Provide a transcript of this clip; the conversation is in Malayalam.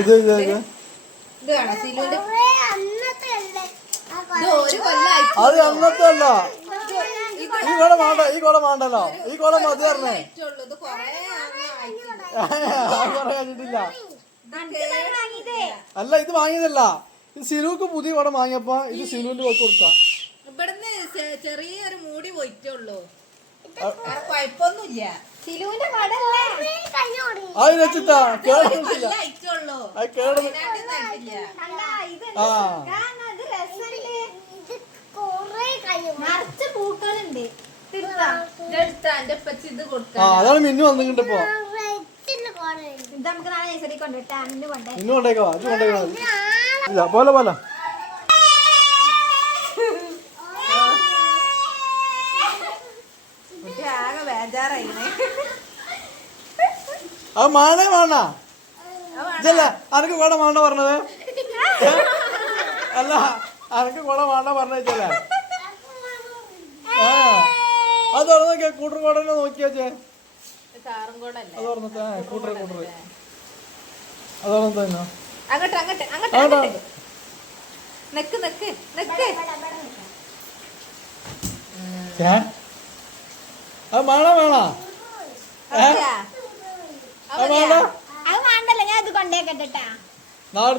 ഇത് ഇത് ഇത് അത് അന്നത്തെ അല്ല. ഈ കുട വേണ്ട, ഈ കുട വേണ്ടല്ലോ, ഈ കുട മതി പറഞ്ഞേ. കഴിഞ്ഞിട്ടില്ല. അല്ല ഇത് വാങ്ങിയതല്ല, ഇത് സിനുക്ക് പുതിയ കുട വാങ്ങിയപ്പോ ഇത് സിനുവിന്റെ പോയി കൊടുക്കാം. ഇവിടുന്ന് ചെറിയൊരു മൂടി പോയിട്ടുള്ളൂ, കുഴപ്പമൊന്നുമില്ല. അത് വെച്ചിട്ടാ കേടില്ല. അതാണ് മിന്നു വന്നിട്ടുണ്ട് ഇപ്പൊ. മിന്നു കൊണ്ടേക്കോ, അത് കൊണ്ടേക്കോ. ഇല്ല പോലെ പോലെ അത് മാണേ വേണ ഇതല്ല അനക്ക് കൂടെ വേണ്ട പറഞ്ഞത്. അല്ല അനക്ക് കൂടെ വേണ്ട പറഞ്ഞല്ലേ. അത് തുറന്നോക്കിയ കൂട്ടർ കൂടെ നോക്കിയാച്ചേ. അത് തുറന്നിട്ട് കൂട്ടർ കൂട്ടർ അത് തുറന്നു. അത് മാണ വേണ അത് വേണ്ടല്ലോ, ഞാൻ ഇത് കൊണ്ടേക്കട്ടെ. നാളെ